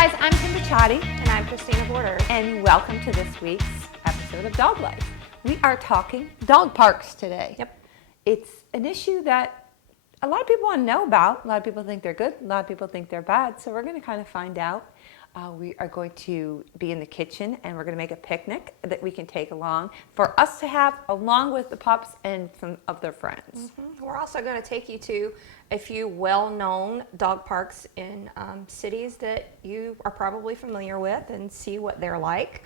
guys, I'm Kim Bichotti, And I'm Christina Borders. and welcome to this week's episode of Dog Life. We are talking dog parks today. Yep. It's an issue that a lot of people want to know about. A lot of people think they're good, a lot of people think they're bad, so we're going to kind of find out. We are going to be in the kitchen and we're going to make a picnic that we can take along for us to have along with the pups and some of their friends. We're also going to take you to a few well-known dog parks in cities that you are probably familiar with and see what they're like.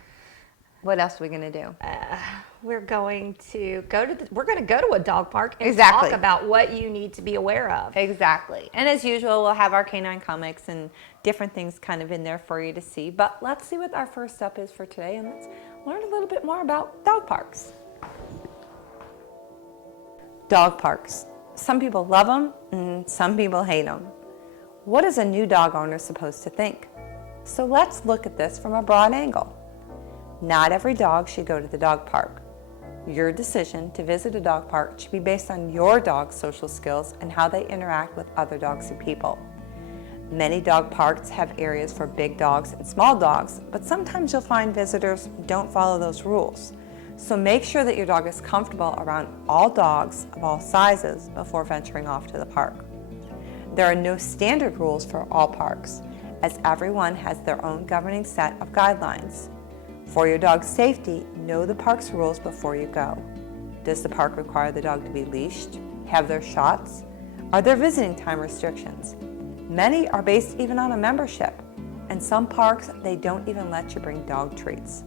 What else are we going to do? We're going to go to a dog park and Exactly. talk about what you need to be aware of. Exactly. And as usual, we'll have our canine comics and different things kind of in there for you to see. But let's see what our first step is for today, and let's learn a little bit more about dog parks. Dog parks. Some people love them and some people hate them. What is a new dog owner supposed to think? So let's look at this from a broad angle. Not every dog should go to the dog park. Your decision to visit a dog park should be based on your dog's social skills and how they interact with other dogs and people. Many dog parks have areas for big dogs and small dogs, but sometimes you'll find visitors don't follow those rules. So make sure that your dog is comfortable around all dogs of all sizes before venturing off to the park. There are no standard rules for all parks, as everyone has their own governing set of guidelines. For your dog's safety, know the park's rules before you go. Does the park require the dog to be leashed? Have their shots? Are there visiting time restrictions? Many are based even on a membership, and some parks, they don't even let you bring dog treats.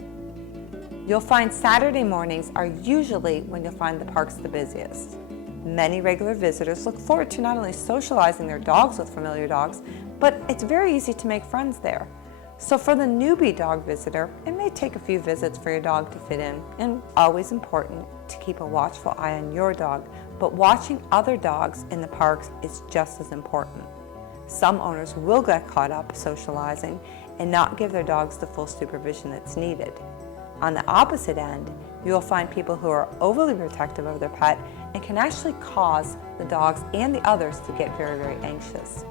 You'll find Saturday mornings are usually when you'll find the parks the busiest. Many regular visitors look forward to not only socializing their dogs with familiar dogs, but it's very easy to make friends there. So for the newbie dog visitor, it may take a few visits for your dog to fit in, and always important to keep a watchful eye on your dog, but watching other dogs in the parks is just as important. Some owners will get caught up socializing and not give their dogs the full supervision that's needed. On the opposite end, you'll find people who are overly protective of their pet and can actually cause the dogs and the others to get very, very anxious.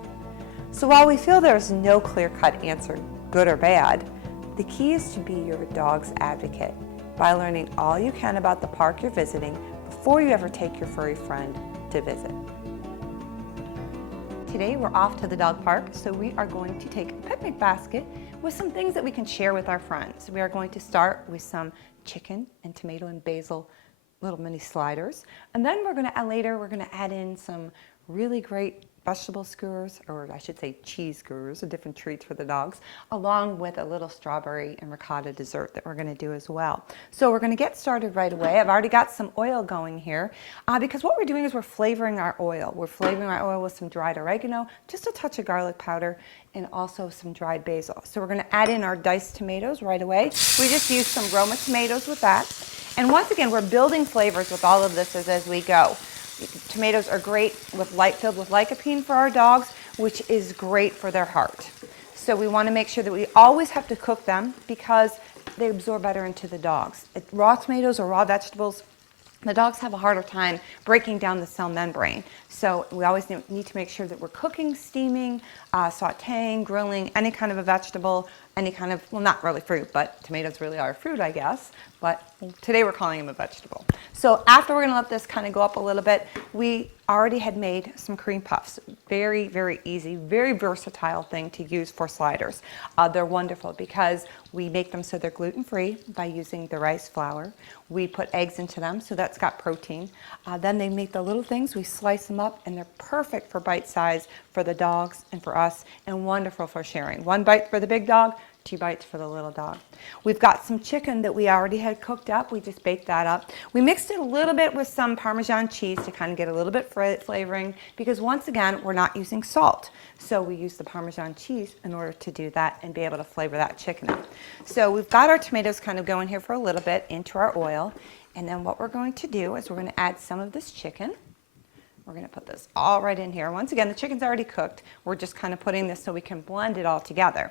So while we feel there's no clear-cut answer, good or bad, the key is to be your dog's advocate by learning all you can about the park you're visiting before you ever take your furry friend to visit. Today we're off to the dog park, so we are going to take a picnic basket with some things that we can share with our friends. We are going to start with some chicken and tomato and basil little mini sliders, and then we're going to add in some really great vegetable skewers, or I should say cheese skewers, or different treats for the dogs, along with a little strawberry and ricotta dessert that we're going to do as well. So we're going to get started right away. I've already got some oil going here because what we're doing is we're flavoring our oil. We're flavoring our oil with some dried oregano, just a touch of garlic powder, and also some dried basil. So we're going to add in our diced tomatoes right away. We just used some Roma tomatoes with that. And once again, we're building flavors with all of this as we go. Tomatoes are great filled with lycopene for our dogs, which is great for their heart. So we want to make sure that we always have to cook them because they absorb better into the dogs. Raw tomatoes or raw vegetables, the dogs have a harder time breaking down the cell membrane. So we always need to make sure that we're cooking, steaming, sauteing, grilling, any kind of a vegetable, any kind of, well, not really fruit, but tomatoes really are fruit, I guess. But today we're calling them a vegetable. So after we're going to let this kind of go up a little bit, we already had made some cream puffs. Very, very easy, very versatile thing to use for sliders. They're wonderful because we make them so they're gluten-free by using the rice flour. We put eggs into them, so that's got protein. Then they make the little things. We slice them up, and they're perfect for bite size for the dogs and for us, and wonderful for sharing. 1 bite for the big dog, 2 bites for the little dog. We've got some chicken that we already had cooked up. We just baked that up. We mixed it a little bit with some Parmesan cheese to kind of get a little bit flavoring because once again, we're not using salt. So we use the Parmesan cheese in order to do that and be able to flavor that chicken up. So we've got our tomatoes kind of going here for a little bit into our oil. And then what we're going to do is we're going to add some of this chicken. We're going to put this all right in here. Once again, the chicken's already cooked. We're just kind of putting this so we can blend it all together.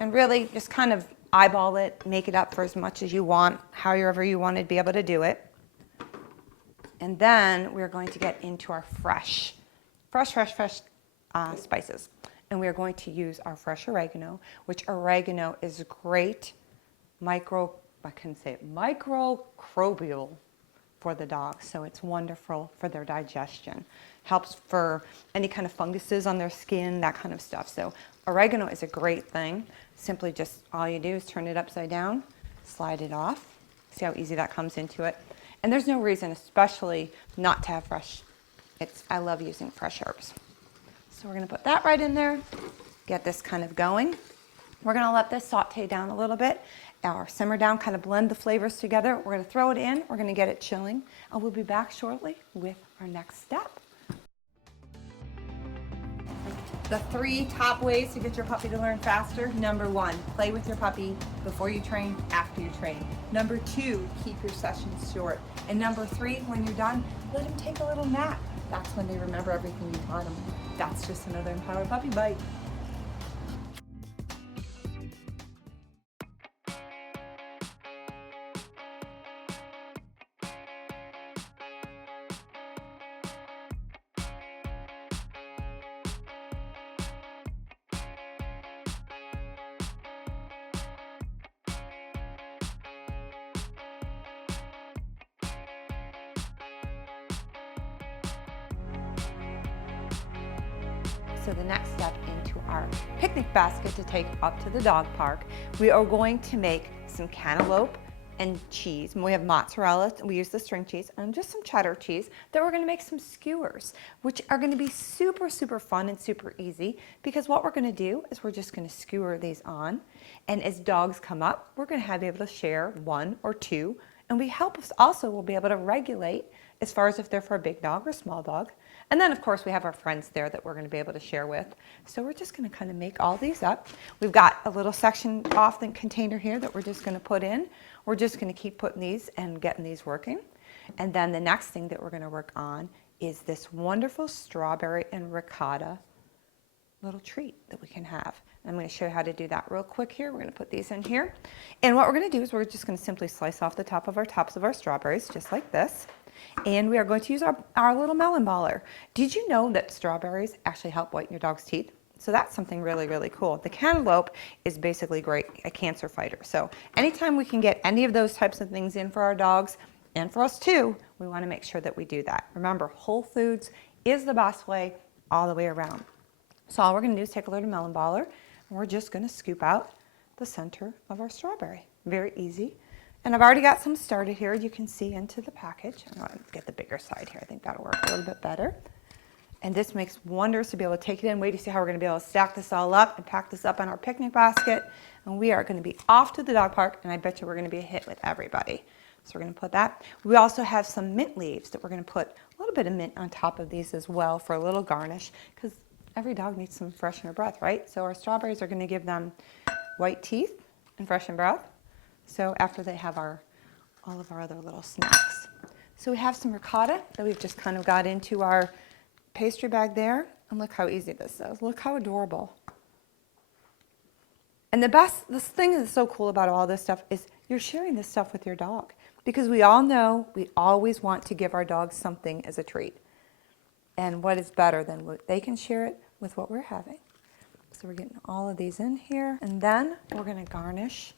And really just kind of eyeball it, make it up for as much as you want, however you want to be able to do it. And then we're going to get into our fresh spices. and we are going to use our fresh oregano, which oregano is great microbial for the dog, so it's wonderful for their digestion. Helps for any kind of funguses on their skin, that kind of stuff. So oregano is a great thing. Simply just all you do is turn it upside down, slide it off. See how easy that comes into it. And there's no reason, especially not to have fresh. I love using fresh herbs. So we're going to put that right in there, get this kind of going. We're going to let this saute down a little bit, or simmer down, kind of blend the flavors together. We're going to throw it in, we're going to get it chilling, and we'll be back shortly with our next step. The 3 top ways to get your puppy to learn faster. Number 1, play with your puppy before you train, after you train. Number 2, keep your sessions short. And number 3, when you're done, let them take a little nap. That's when they remember everything you taught them. That's just another Empowered Puppy Bite. So the next step into our picnic basket to take up to the dog park, we are going to make some cantaloupe and cheese. And we have mozzarella, we use the string cheese, and just some cheddar cheese. Then we're going to make some skewers, which are going to be super, super fun and super easy, because what we're going to do is we're just going to skewer these on. And as dogs come up, we're going to be able to share 1 or 2. And we'll be able to regulate as far as if they're for a big dog or small dog. And then, of course, we have our friends there that we're going to be able to share with. So we're just going to kind of make all these up. We've got a little section off the container here that we're just going to put in. We're just going to keep putting these and getting these working. And then the next thing that we're going to work on is this wonderful strawberry and ricotta little treat that we can have. I'm going to show you how to do that real quick here. We're going to put these in here. And what we're going to do is we're just going to simply slice off the tops of our strawberries, just like this. And we are going to use our little melon baller. Did you know that strawberries actually help whiten your dog's teeth? So that's something really, really cool. The cantaloupe is basically great, a cancer fighter. So anytime we can get any of those types of things in for our dogs, and for us too, we want to make sure that we do that. Remember, whole foods is the best way all the way around. So all we're going to do is take a little melon baller, and we're just going to scoop out the center of our strawberry. Very easy. And I've already got some started here. You can see into the package. I'm going to get the bigger side here. I think that'll work a little bit better. And this makes wonders to be able to take it in. Wait to see how we're going to be able to stack this all up and pack this up in our picnic basket. And we are going to be off to the dog park, and I bet you we're going to be a hit with everybody. So we're going to put that. We also have some mint leaves that we're going to put a little bit of mint on top of these as well for a little garnish, because every dog needs some freshener breath, right? So our strawberries are going to give them white teeth and freshen breath. So after they have all of our other little snacks. So we have some ricotta that we've just kind of got into our pastry bag there. And look how easy this is. Look how adorable. And this thing that's so cool about all this stuff is you're sharing this stuff with your dog. Because we all know we always want to give our dogs something as a treat. And what is better than what they can share it with what we're having. So we're getting all of these in here. And then we're going to garnish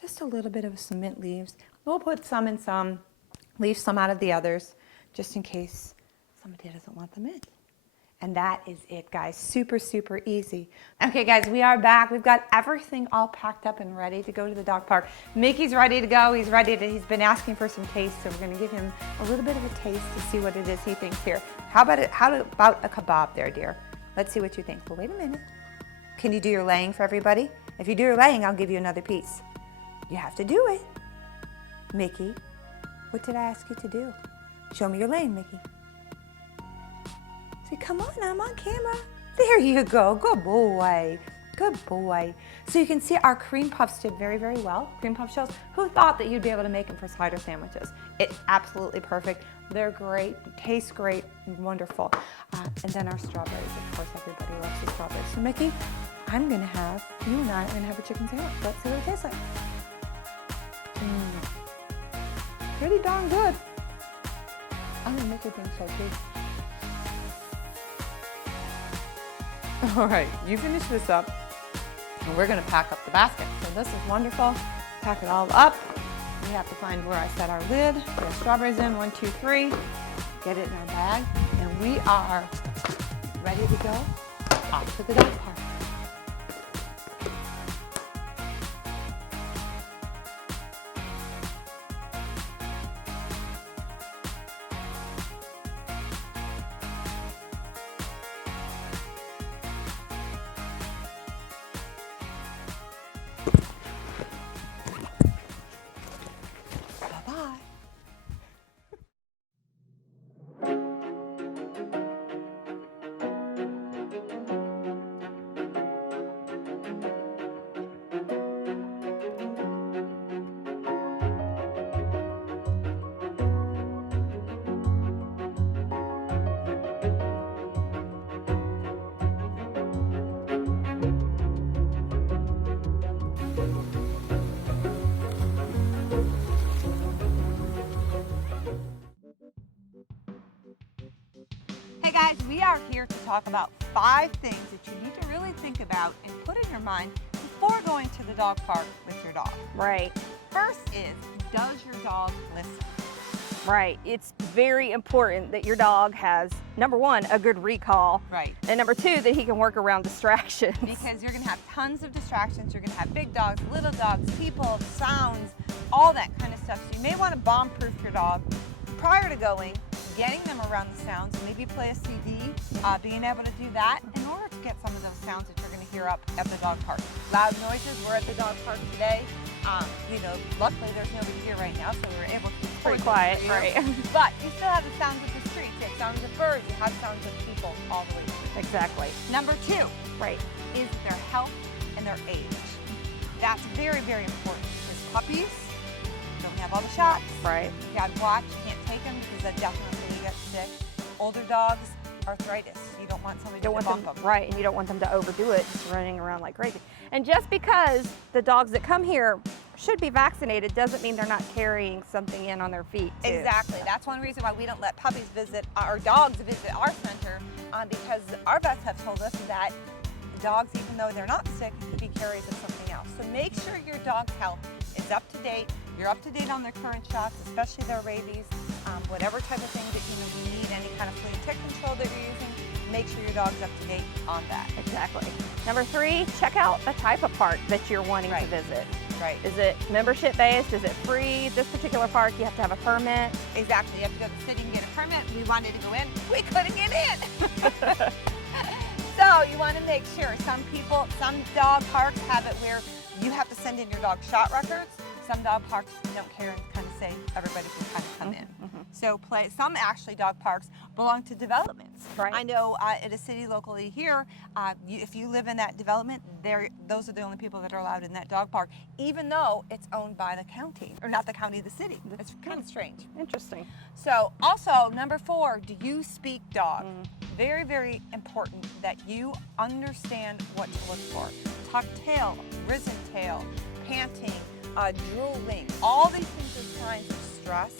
just a little bit of some mint leaves. We'll put some in some, leave some out of the others, just in case somebody doesn't want them in. And that is it, guys. Super, super easy. Okay, guys, we are back. We've got everything all packed up and ready to go to the dog park. Mickey's ready to go. He's been asking for some taste, so we're going to give him a little bit of a taste to see what it is he thinks here. How about a kebab there, dear? Let's see what you think. Well, wait a minute. Can you do your laying for everybody? If you do your laying, I'll give you another piece. You have to do it. Mickey, what did I ask you to do? Show me your laying, Mickey. Say, come on, I'm on camera. There you go. Good boy. Good boy. So you can see our cream puffs did very, very well. Cream puff shells. Who thought that you'd be able to make them for slider sandwiches? It's absolutely perfect. They're great, taste great, wonderful. And then our strawberries. Of course, everybody loves the strawberries. So Mickey, you and I are gonna have a chicken sandwich. Let's see what it tastes like. Pretty darn good. I'm gonna make it think so too. All right, you finish this up, and we're gonna pack up the basket. So this is wonderful. Pack it all up. We have to find where I set our lid. We have strawberries in, 1, 2, 3. Get it in our bag, and we are ready to go off to the dog park. Bye-bye. Hey guys, we are here to talk about 5 things that you need to really think about and put in your mind before going to the dog park with your dog. Right, First is, does your dog listen? right. It's very important that your dog has, number 1, a good recall, Right. and number 2, that he can work around distractions. Because you're going to have tons of distractions. You're going to have big dogs, little dogs, people, sounds, all that kind of stuff. So you may want to bomb-proof your dog prior to going, getting them around the sounds, maybe play a CD, being able to do that in order to get some of those sounds that you're going to hear up at the dog park. Loud noises. We're at the dog park today. Luckily there's nobody here right now, so we were able to record Pretty this quiet, for you. right. But you still have the sounds of the streets. You have sounds of birds. You have sounds of people all the way through. Exactly. Number 2 Right. is their health and their age. That's very, very important because puppies don't have all the shots. Right. You gotta watch, you can't take them because they definitely get sick. Older dogs, arthritis. You don't want somebody Don't to want bump them, them. right, and you don't want them to overdo it, just running around like crazy. And just because the dogs that come here should be vaccinated doesn't mean they're not carrying something in on their feet, too. Exactly. That's one reason why we don't let puppies visit, our dogs visit our center, because our vets have told us that the dogs, even though they're not sick, could be carriers of something else. So make sure your dog's health is up to date. You're up to date on their current shots, especially their rabies, whatever type of thing that you need, any kind of flea and tick control that you're using. Make sure your dog's up to date on that. Exactly. Number 3, check out the type of park that you're wanting Right. to visit. Right. Is it membership based? Is it free? This particular park, you have to have a permit. Exactly. You have to go to the city and get a permit. We wanted to go in. We couldn't get in. So you want to make sure. Some dog parks have it where you have to send in your dog shot records. Some dog parks don't care and kind of say everybody can kind of come in. So some actually dog parks belong to developments. Right. I know at a city locally here, if you live in that development, those are the only people that are allowed in that dog park, even though it's owned by the county, or not the county, the city. It's kind of strange. Interesting. So also, number 4, do you speak dog? Very, very important that you understand what to look for. Tucked tail, risen tail, panting, drooling. All these things are signs of stress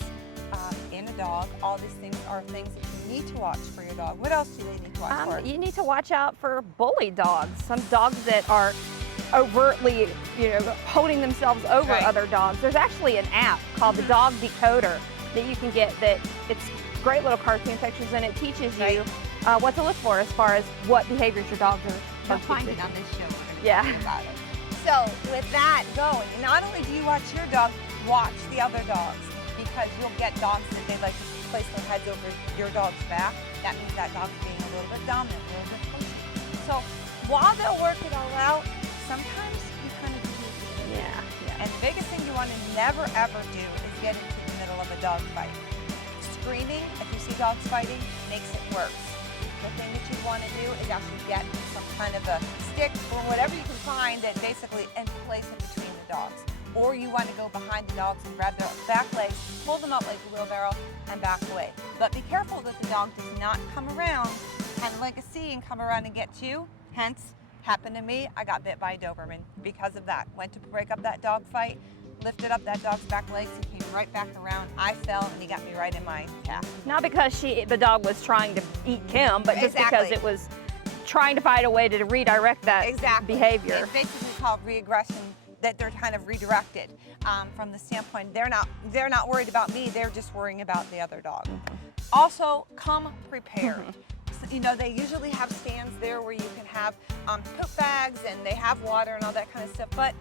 in a dog. All these things are things that you need to watch for your dog. What else do they need to watch for? You need to watch out for bully dogs. Some dogs that are overtly, holding themselves over Right. other dogs. There's actually an app called the Dog Decoder that you can get. That it's great little cartoon pictures, and it teaches you what to look for as far as what behaviors your dogs are You'll find teaching. it on this show. We're gonna Yeah. talk about it. So with that going, not only do you watch your dog, watch the other dogs, because you'll get dogs that they like to place their heads over your dog's back. That means that dog's being a little bit dominant, a little bit pushy. So while they'll work it all out, sometimes you kind of do it. Yeah. And the biggest thing you want to never ever do is get into the middle of a dog fight. Screaming, if you see dogs fighting, makes it worse. The thing that you want to do is actually get some kind of a stick or whatever you can find that basically and place in between the dogs. Or you want to go behind the dogs and grab their back legs, pull them up like a wheelbarrow, and back away. But be careful that the dog does not come around, kind of like a C, and come around and get you. Hence, happened to me, I got bit by a Doberman because of that. Went to break up that dog fight, lifted up that dog's back legs, he came right back around. I fell and he got me right in my calf. Not because the dog was trying to eat Kim, but just because Exactly. it was trying to find a way to redirect that Exactly. behavior. It's basically called regression, that they're kind of redirected from the standpoint they're not worried about me, they're just worrying about the other dog. Also, come prepared. So, you know, they usually have stands there where you can have poop bags and they have water and all that kind of stuff, but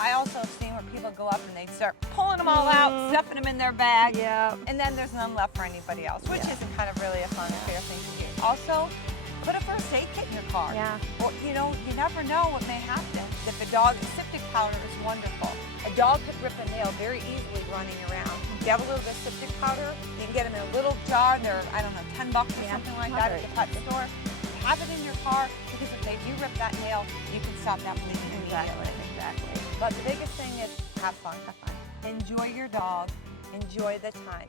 I also have seen where people go up and they start pulling them all out, stuffing them in their bag, Yeah. and then there's none left for anybody else, which isn't kind of really a fun, fair thing to do. Also, put a first aid kit in your car. Yeah. Or, you know, you never know what may happen. If a dog, septic powder is wonderful. A dog could rip a nail very easily running around. If you have a little bit of septic powder, you can get them in a little jar. They're, I don't know, $10 or something like that at the pet store. Have it in your car, because if they do rip that nail, you can stop that bleeding immediately. Exactly. But the biggest thing is have fun. Enjoy your dog. Enjoy the time.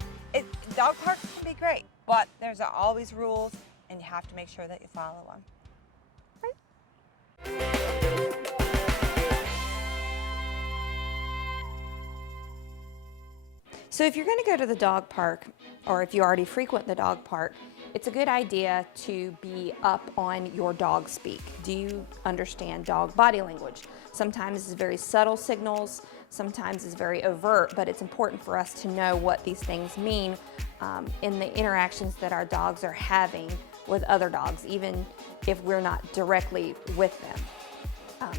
Dog parks can be great, but there's always rules, and you have to make sure that you follow them. So if you're going to go to the dog park, or if you already frequent the dog park, it's a good idea to be up on your dog speak. Do you understand dog body language? Sometimes it's very subtle signals, sometimes it's very overt, but it's important for us to know what these things mean in the interactions that our dogs are having with other dogs, even if we're not directly with them.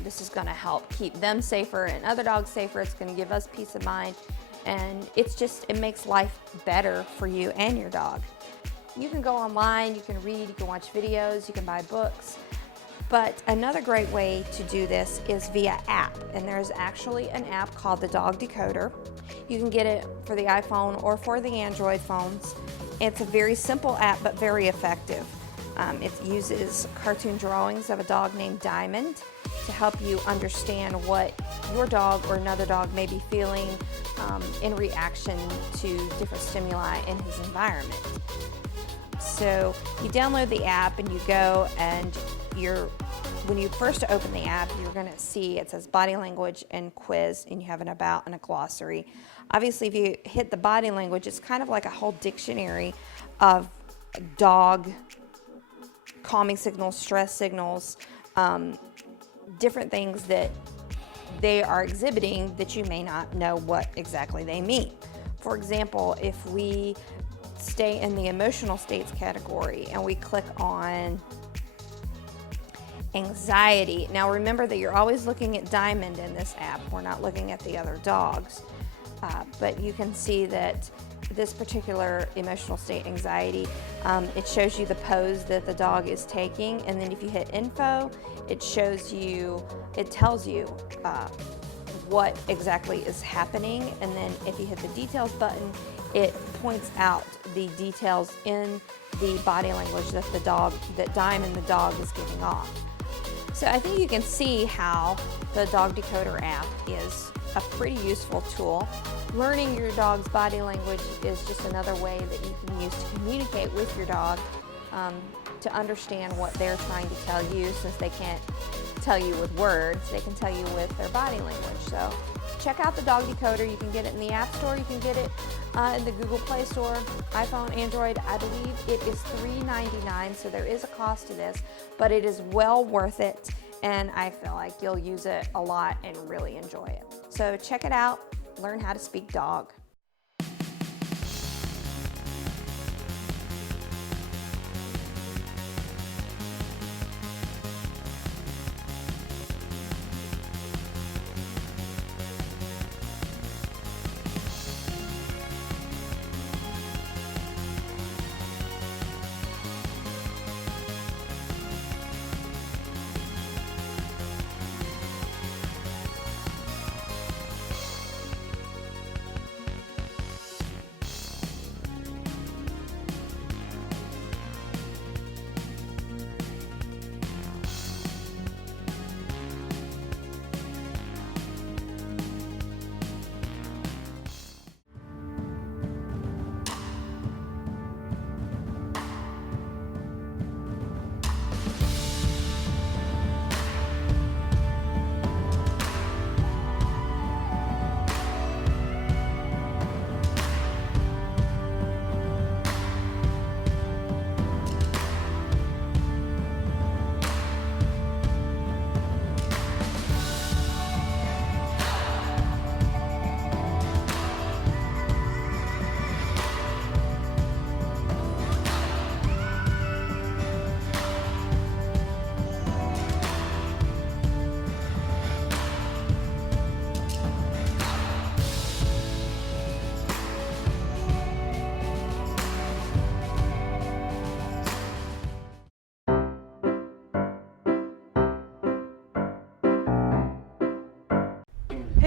This is going to help keep them safer and other dogs safer. It's going to give us peace of mind, and it makes life better for you and your dog. You can go online, you can read, you can watch videos, you can buy books. But another great way to do this is via app, and there's actually an app called the Dog Decoder. You can get it for the iPhone or for the Android phones. It's a very simple app, but very effective. It uses cartoon drawings of a dog named Diamond to help you understand what your dog or another dog may be feeling in reaction to different stimuli in his environment. So you download the app and you go, and when you first open the app, you're going to see it says body language and quiz, and you have an about and a glossary. Obviously, if you hit the body language, it's kind of like a whole dictionary of dog calming signals, stress signals, different things that they are exhibiting that you may not know what exactly they mean. For example, if we stay in the emotional states category and we click on anxiety. Now remember that you're always looking at Diamond in this app. We're not looking at the other dogs. But you can see that this particular emotional state, anxiety, it shows you the pose that the dog is taking, and then if you hit info, it tells you what exactly is happening, and then if you hit the details button, it points out the details in the body language that Diamond the dog is giving off. So I think you can see how the Dog Decoder app is a pretty useful tool. Learning your dog's body language is just another way that you can use to communicate with your dog, to understand what they're trying to tell you, since they can't tell you with words, they can tell you with their body language. So check out the Dog Decoder. You can get it in the App Store, you can get it in the Google Play Store, iPhone, Android. I believe it is $3.99, so there is a cost to this, but it is well worth it, and I feel like you'll use it a lot and really enjoy it. So check it out, learn how to speak dog.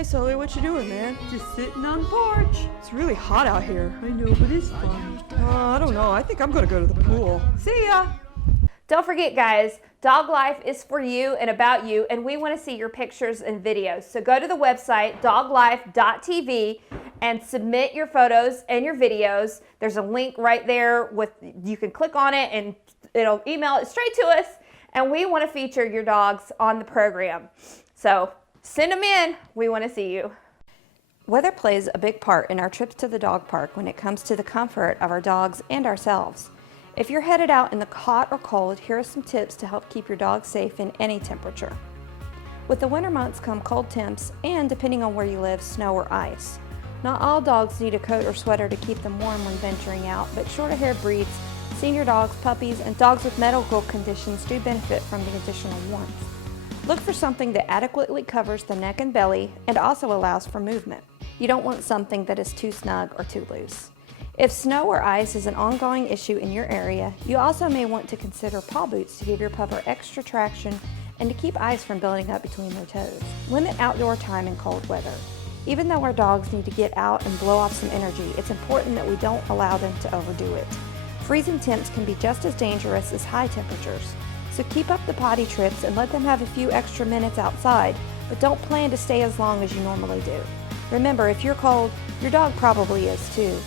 Hey Sully, what you doing, man? Just sitting on the porch. It's really hot out here. I know, but it's fun. I don't know. I think I'm gonna go to the pool. See ya! Don't forget, guys, Dog Life is for you and about you, and we want to see your pictures and videos. So go to the website, doglife.tv, and submit your photos and your videos. There's a link right there you can click on it and it'll email it straight to us, and we want to feature your dogs on the program. So send them in. We want to see you. Weather plays a big part in our trips to the dog park when it comes to the comfort of our dogs and ourselves. If you're headed out in the hot or cold, here are some tips to help keep your dog safe in any temperature. With the winter months come cold temps and, depending on where you live, snow or ice. Not all dogs need a coat or sweater to keep them warm when venturing out, but shorter-haired breeds, senior dogs, puppies, and dogs with medical conditions do benefit from the additional warmth. Look for something that adequately covers the neck and belly and also allows for movement. You don't want something that is too snug or too loose. If snow or ice is an ongoing issue in your area, you also may want to consider paw boots to give your pupper extra traction and to keep ice from building up between their toes. Limit outdoor time in cold weather. Even though our dogs need to get out and blow off some energy, it's important that we don't allow them to overdo it. Freezing temps can be just as dangerous as high temperatures, so keep up the potty trips and let them have a few extra minutes outside, but don't plan to stay as long as you normally do. Remember, if you're cold, your dog probably is too.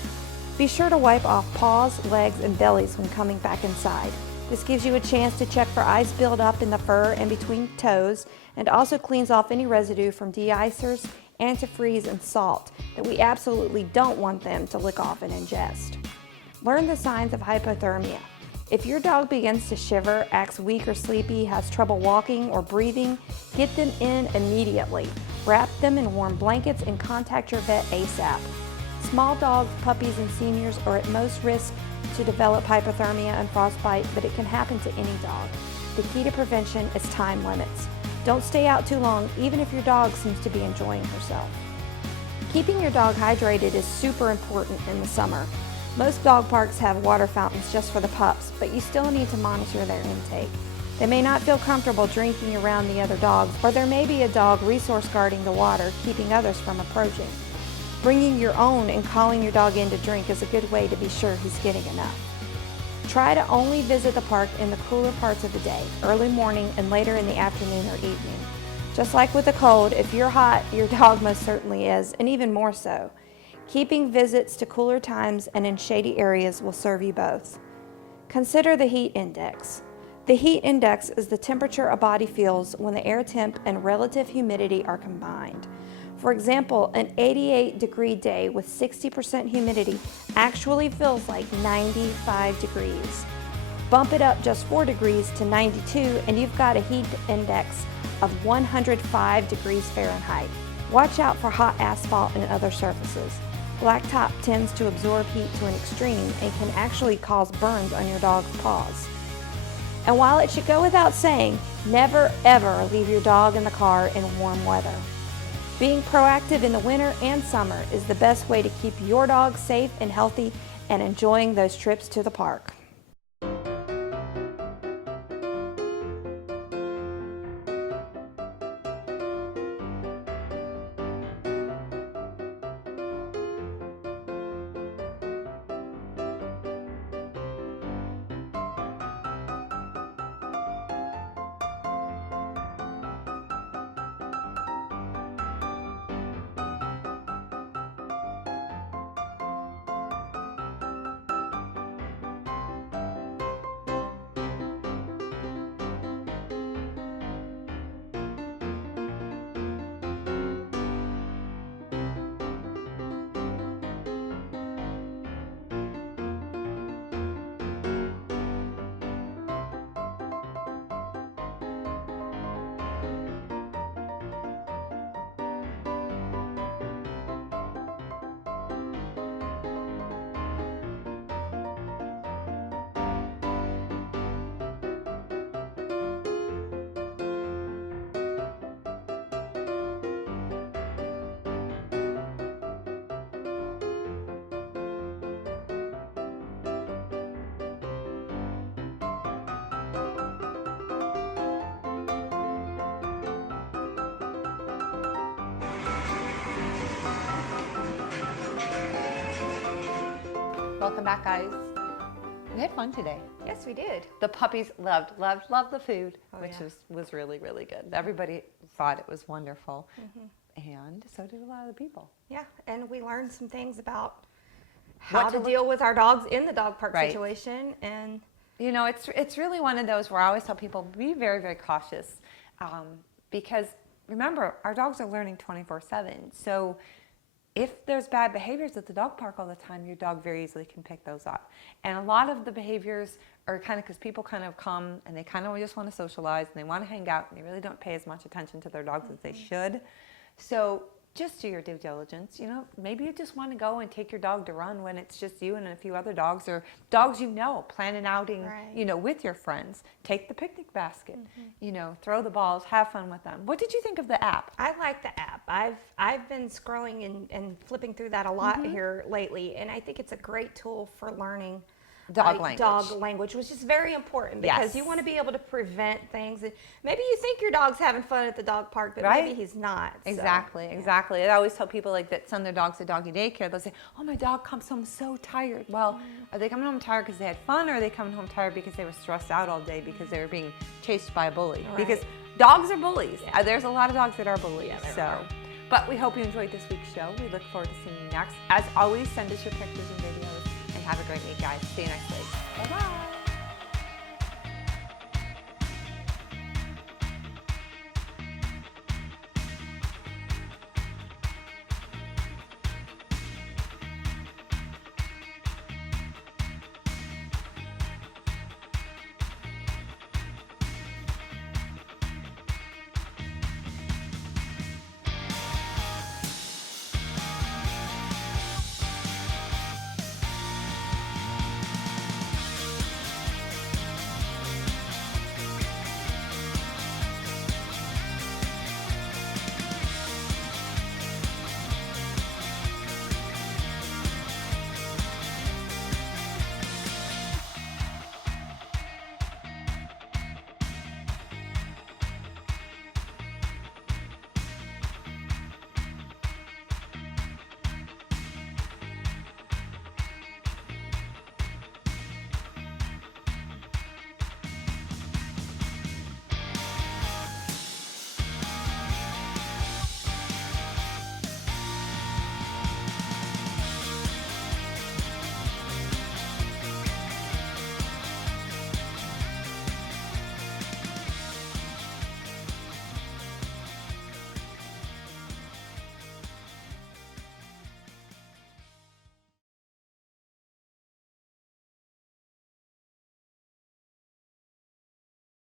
Be sure to wipe off paws, legs, and bellies when coming back inside. This gives you a chance to check for ice buildup in the fur and between toes, and also cleans off any residue from de-icers, antifreeze, and salt that we absolutely don't want them to lick off and ingest. Learn the signs of hypothermia. If your dog begins to shiver, acts weak or sleepy, has trouble walking or breathing, get them in immediately. Wrap them in warm blankets and contact your vet ASAP. Small dogs, puppies, and seniors are at most risk to develop hypothermia and frostbite, but it can happen to any dog. The key to prevention is time limits. Don't stay out too long, even if your dog seems to be enjoying herself. Keeping your dog hydrated is super important in the summer. Most dog parks have water fountains just for the pups, but you still need to monitor their intake. They may not feel comfortable drinking around the other dogs, or there may be a dog resource guarding the water, keeping others from approaching. Bringing your own and calling your dog in to drink is a good way to be sure he's getting enough. Try to only visit the park in the cooler parts of the day, early morning and later in the afternoon or evening. Just like with the cold, if you're hot, your dog most certainly is, and even more so. Keeping visits to cooler times and in shady areas will serve you both. Consider the heat index. The heat index is the temperature a body feels when the air temp and relative humidity are combined. For example, an 88-degree day with 60% humidity actually feels like 95 degrees. Bump it up just 4 degrees to 92 and you've got a heat index of 105 degrees Fahrenheit. Watch out for hot asphalt and other surfaces. Blacktop tends to absorb heat to an extreme and can actually cause burns on your dog's paws. And while it should go without saying, never ever leave your dog in the car in warm weather. Being proactive in the winter and summer is the best way to keep your dog safe and healthy and enjoying those trips to the park. Welcome back, guys. We had fun today. Yes, we did. The puppies loved the food, which yeah. was really, really good. Everybody thought it was wonderful. And so did a lot of the people. Yeah, and we learned some things about how What to to look- deal with our dogs in the dog park Right. situation. And You know, it's really one of those where I always tell people, be very, very cautious. Because remember, our dogs are learning 24/7. So if there's bad behaviors at the dog park all the time, your dog very easily can pick those up. And a lot of the behaviors are kind of because people kind of come and they kind of just want to socialize and they want to hang out and they really don't pay as much attention to their dogs as they should. So just do your due diligence. You know, maybe you just want to go and take your dog to run when it's just you and a few other dogs, or dogs you know, plan an outing, Right. you know, with your friends. Take the picnic basket, you know, throw the balls, have fun with them. What did you think of the app? I like the app. I've been scrolling and flipping through that a lot here lately, and I think it's a great tool for learning Dog language. Dog language, which is very important because Yes. you want to be able to prevent things. Maybe you think your dog's having fun at the dog park, but Right. maybe he's not. So, Exactly, exactly. I always tell people like that send their dogs to doggy daycare. They'll say, "Oh, my dog comes home so tired." Well, are they coming home tired because they had fun, or are they coming home tired because they were stressed out all day because they were being chased by a bully? Right. Because dogs are bullies. There's a lot of dogs that are bullies. Yeah, there so, are. but we hope you enjoyed this week's show. We look forward to seeing you next. As always, send us your pictures and videos, and have a great week, guys. See you next week. Bye bye.